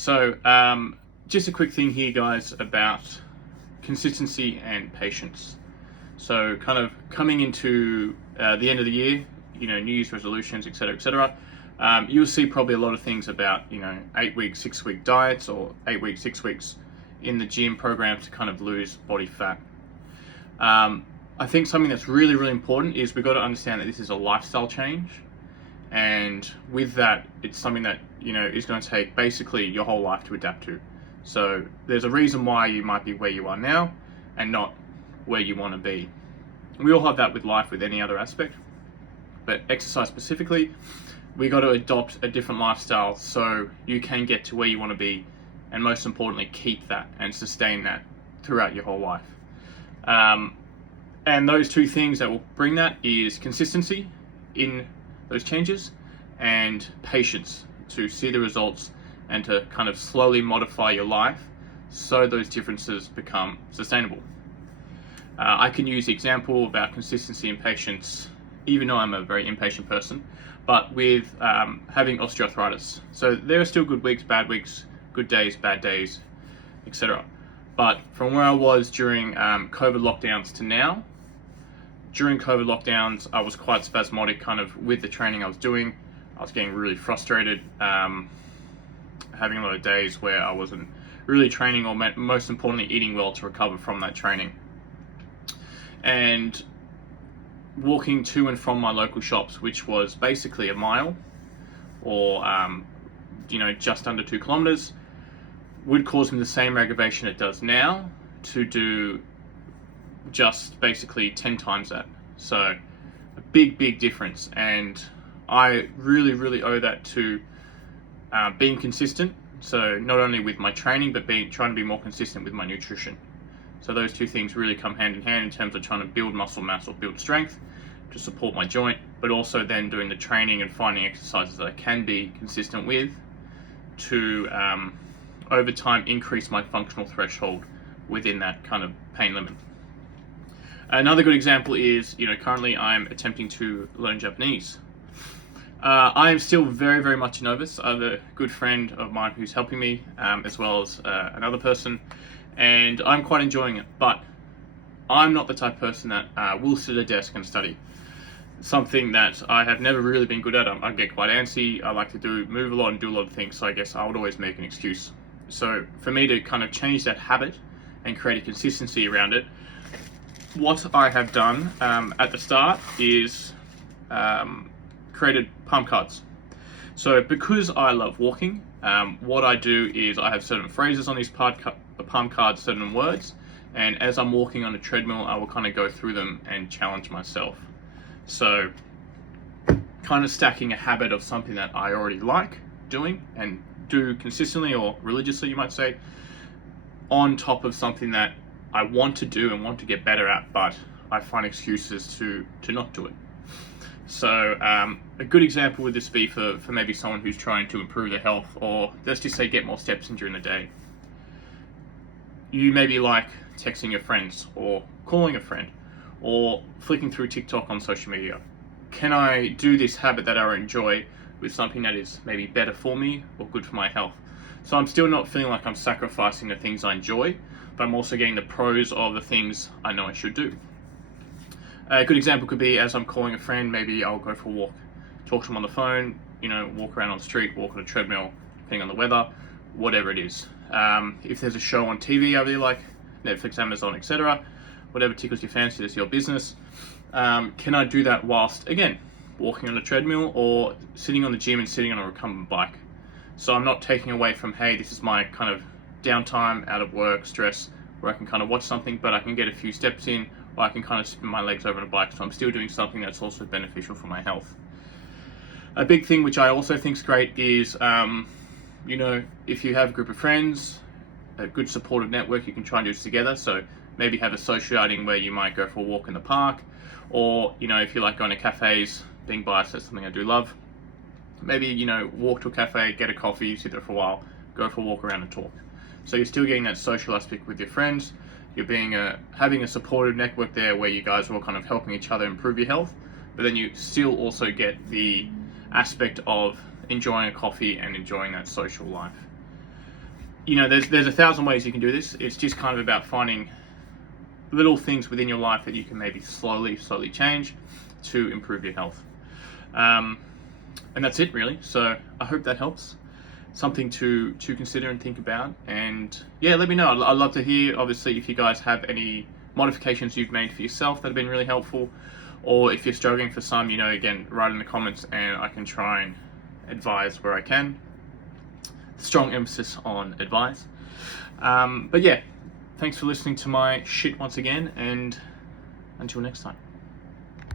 So, just a quick thing here, guys, about consistency and patience. So, kind of coming into the end of the year, New Year's resolutions, etc., etc. You'll see probably a lot of things about 8 week, 6 week diets, or 8 weeks, 6 weeks in the gym program to kind of lose body fat. I think something that's really, really important is we've got to understand that this is a lifestyle change. And with that, it's something that is going to take basically your whole life to adapt to. So there's a reason why you might be where you are now and not where you want to be. We all have that with life, with any other aspect, but exercise specifically, we got to adopt a different lifestyle so you can get to where you want to be, and most importantly, keep that and sustain that throughout your whole life. And those two things that will bring that is consistency in those changes and patience to see the results and to kind of slowly modify your life so those differences become sustainable. I can use the example about consistency and patience, even though I'm a very impatient person, but with having osteoarthritis. So there are still good weeks, good days, bad days, etc. But from where I was during COVID lockdowns to now, during COVID lockdowns, I was quite spasmodic kind of with the training I was doing. I was getting really frustrated, having a lot of days where I wasn't really training or most importantly eating well to recover from that training. And walking to and from my local shops, which was basically a mile or just under 2 kilometers, would cause me the same aggravation it does now to do just basically 10 times that. So a big difference, and I really owe that to being consistent. So not only with my training, but trying to be more consistent with my nutrition. So those two things really come hand in hand in terms of trying to build muscle mass or build strength to support my joint, but also then doing the training and finding exercises that I can be consistent with to over time increase my functional threshold within that kind of pain limit. Another good example is, currently I'm attempting to learn Japanese. I am still very much a novice. I have a good friend of mine who's helping me, as well as another person, and I'm quite enjoying it. But I'm not the type of person that will sit at a desk and study. Something that I have never really been good at. I get quite antsy. I like to move a lot and do a lot of things, so I guess I would always make an excuse. So for me to kind of change that habit and create a consistency around it, what I have done at the start is created palm cards. So because I love walking, what I do is I have certain phrases on these palm cards, certain words, and as I'm walking on a treadmill, I will kind of go through them and challenge myself. So kind of stacking a habit of something that I already like doing and do consistently or religiously, you might say, on top of something that I want to do and want to get better at, but I find excuses to not do it. So a good example would this be for maybe someone who's trying to improve their health, or let's just say get more steps in during the day. You maybe like texting your friends or calling a friend or flicking through TikTok on social media. Can I do this habit that I enjoy with something that is maybe better for me or good for my health? So I'm still not feeling like I'm sacrificing the things I enjoy, but I'm also getting the pros of the things I know I should do. A good example could be as I'm calling a friend, maybe I'll go for a walk, talk to them on the phone, walk around on the street, walk on a treadmill, depending on the weather, whatever it is. If there's a show on TV I really like, Netflix, Amazon, etc., whatever tickles your fancy, that's your business. Can I do that whilst, again, walking on a treadmill or sitting on the gym and sitting on a recumbent bike? So I'm not taking away from, hey, this is my kind of downtime out of work, stress, where I can kind of watch something, but I can get a few steps in, or I can kind of spin my legs over on a bike, so I'm still doing something that's also beneficial for my health. A big thing which I also think is great is, if you have a group of friends, a good supportive network, you can try and do this together. So maybe have a social outing where you might go for a walk in the park, or, if you like going to cafes, being biased, that's something I do love. Maybe, walk to a cafe, get a coffee, sit there for a while, go for a walk around and talk. So you're still getting that social aspect with your friends. You're having a supportive network there where you guys are all kind of helping each other improve your health, but then you still also get the aspect of enjoying a coffee and enjoying that social life. there's 1,000 ways you can do this. It's just kind of about finding little things within your life that you can maybe slowly change to improve your health. And that's it, really. So I hope that helps. Something to consider and think about. And yeah, let me know. I'd love to hear, obviously, if you guys have any modifications you've made for yourself that have been really helpful, or if you're struggling for some, again, write in the comments and I can try and advise where I can. Strong emphasis on advice. But yeah, thanks for listening to my shit once again, and until next time.